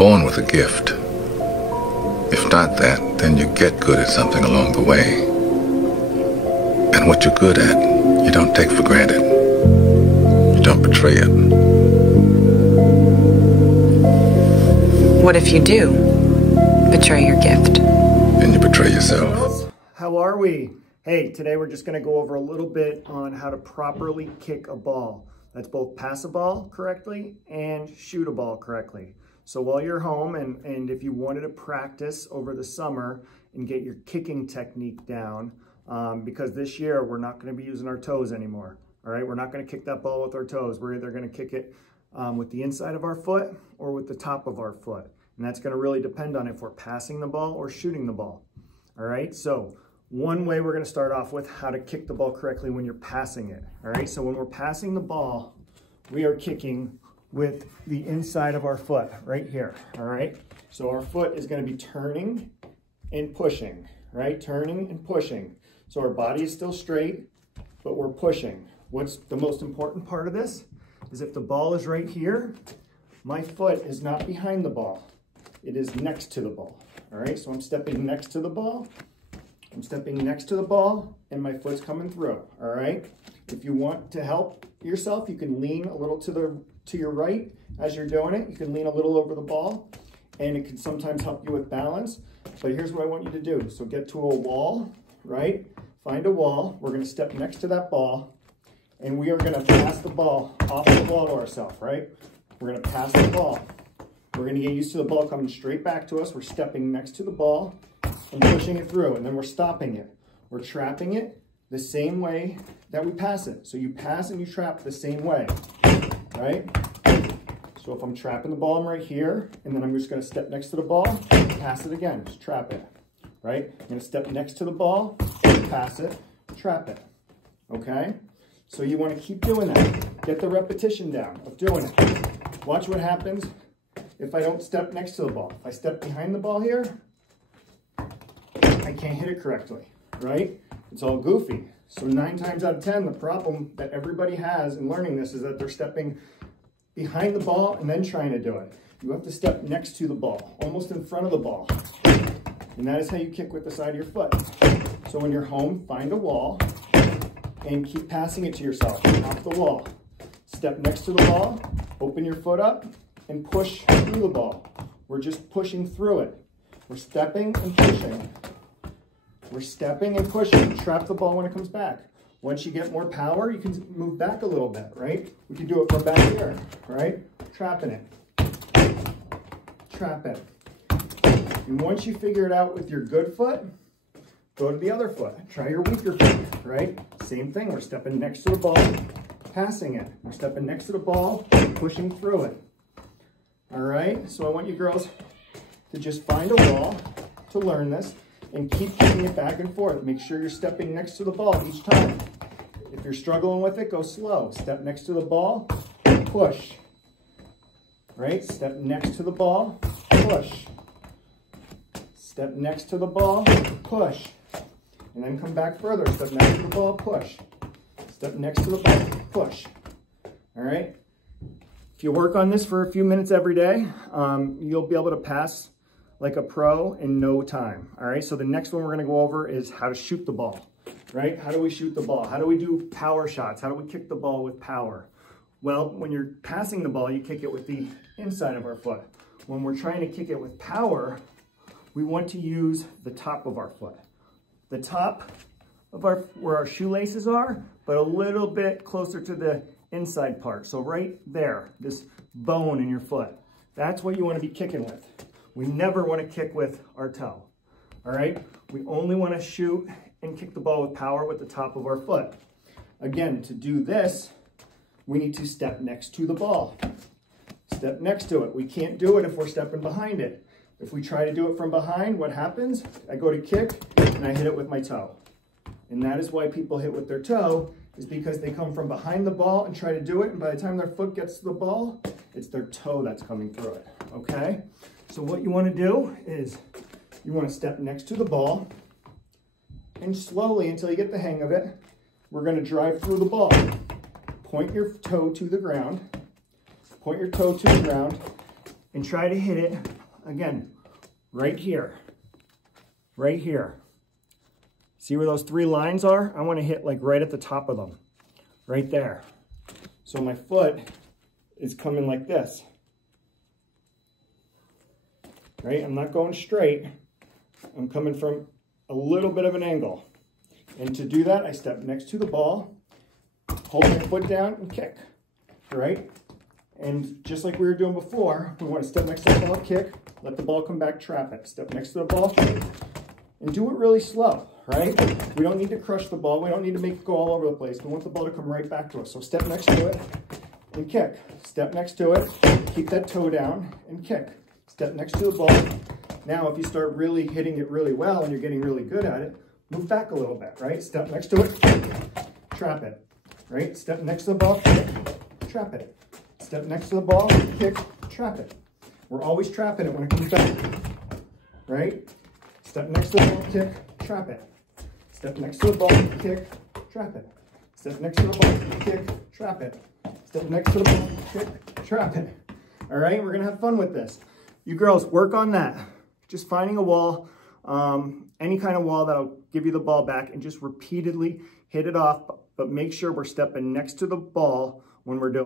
born with a gift. If not that, then you get good at something along the way. And what you're good at, you don't take for granted. You don't betray it. What if you do betray your gift? And you betray yourself. How are we? Hey, today we're just going to go over a little bit on how to properly kick a ball. That's both pass a ball correctly and shoot a ball correctly. So while you're home and if you wanted to practice over the summer and get your kicking technique down, because this year we're not going to be using our toes anymore. All right, we're not going to kick that ball with our toes. We're either going to kick it with the inside of our foot or with the top of our foot. And that's going to really depend on if we're passing the ball or shooting the ball. All right, so one way we're going to start off with how to kick the ball correctly when you're passing it. All right, so when we're passing the ball, we are kicking with the inside of our foot right here. All right, so our foot is going to be turning and pushing, right? Turning and pushing. So our body is still straight, but we're pushing. What's the most important part of this is if the ball is right here, my foot is not behind the ball. It is next to the ball. All right, so I'm stepping next to the ball. I'm stepping next to the ball and my foot's coming through. All right, if you want to help yourself, you can lean a little to your right as you're doing it. You can lean a little over the ball and it can sometimes help you with balance. But here's what I want you to do. So get to a wall, right? Find a wall. We're going to step next to that ball and we are going to pass the ball off the ball to ourselves, right? We're going to pass the ball. We're going to get used to the ball coming straight back to us. We're stepping next to the ball and pushing it through, and then we're stopping it. We're trapping it the same way that we pass it. So you pass and you trap the same way, right? So if I'm trapping the ball, I'm right here, and then I'm just going to step next to the ball, pass it again, just trap it, right? I'm going to step next to the ball, pass it, trap it, okay? So you want to keep doing that. Get the repetition down of doing it. Watch what happens if I don't step next to the ball. If I step behind the ball here, I can't hit it correctly, right? It's all goofy. So 9 times out of 10, the problem that everybody has in learning this is that they're stepping behind the ball and then trying to do it. You have to step next to the ball, almost in front of the ball. And that is how you kick with the side of your foot. So when you're home, find a wall and keep passing it to yourself off the wall. Step next to the ball, open your foot up, and push through the ball. We're just pushing through it. We're stepping and pushing. We're stepping and pushing. Trap the ball when it comes back. Once you get more power, you can move back a little bit, right? We can do it from back here, right? Trapping it. Trap it. And once you figure it out with your good foot, go to the other foot. Try your weaker foot, right? Same thing. We're stepping next to the ball, passing it. We're stepping next to the ball, pushing through it. All right? So I want you girls to just find a wall to learn this and keep kicking it back and forth. Make sure you're stepping next to the ball each time. If you're struggling with it, go slow. Step next to the ball, push. Right? Step next to the ball, push. Step next to the ball, push. And then come back further. Step next to the ball, push. Step next to the ball, push. All right? If you work on this for a few minutes every day, you'll be able to pass like a pro in no time. All right, so the next one we're gonna go over is how to shoot the ball, right? How do we shoot the ball? How do we do power shots? How do we kick the ball with power? Well, when you're passing the ball, you kick it with the inside of our foot. When we're trying to kick it with power, we want to use the top of our foot. The top of where our shoelaces are, but a little bit closer to the inside part. So right there, this bone in your foot. That's what you want to be kicking with. We never want to kick with our toe, all right? We only want to shoot and kick the ball with power with the top of our foot. Again, to do this, we need to step next to the ball. Step next to it. We can't do it if we're stepping behind it. If we try to do it from behind, what happens? I go to kick and I hit it with my toe. And that is why people hit with their toe, is because they come from behind the ball and try to do it, and by the time their foot gets to the ball, it's their toe that's coming through it, okay? So what you want to do is you want to step next to the ball, and slowly, until you get the hang of it, we're going to drive through the ball. Point your toe to the ground, point your toe to the ground, and try to hit it, again, right here. Right here. See where those 3 lines are? I want to hit like right at the top of them. Right there. So my foot is coming like this. Right? I'm not going straight. I'm coming from a little bit of an angle. And to do that, I step next to the ball, hold my foot down and kick. Right? And just like we were doing before, we want to step next to the ball, kick, let the ball come back, trap it. Step next to the ball, and do it really slow, right? We don't need to crush the ball. We don't need to make it go all over the place. We want the ball to come right back to us. So step next to it and kick. Step next to it, keep that toe down and kick. Step next to the ball. Now, if you start really hitting it really well and you're getting really good at it, move back a little bit, right? Step next to it, trap it, right? Step next to the ball, kick, trap it. Step next to the ball, kick, trap it. We're always trapping it when it comes back, right? Step next to the ball, kick, trap it. Step next to the ball, kick, trap it. Step next to the ball, kick, trap it. Step next to the ball, kick, trap it. All right, we're gonna have fun with this. You girls, work on that. Just finding a wall, any kind of wall that'll give you the ball back, and just repeatedly hit it off, but make sure we're stepping next to the ball when we're doing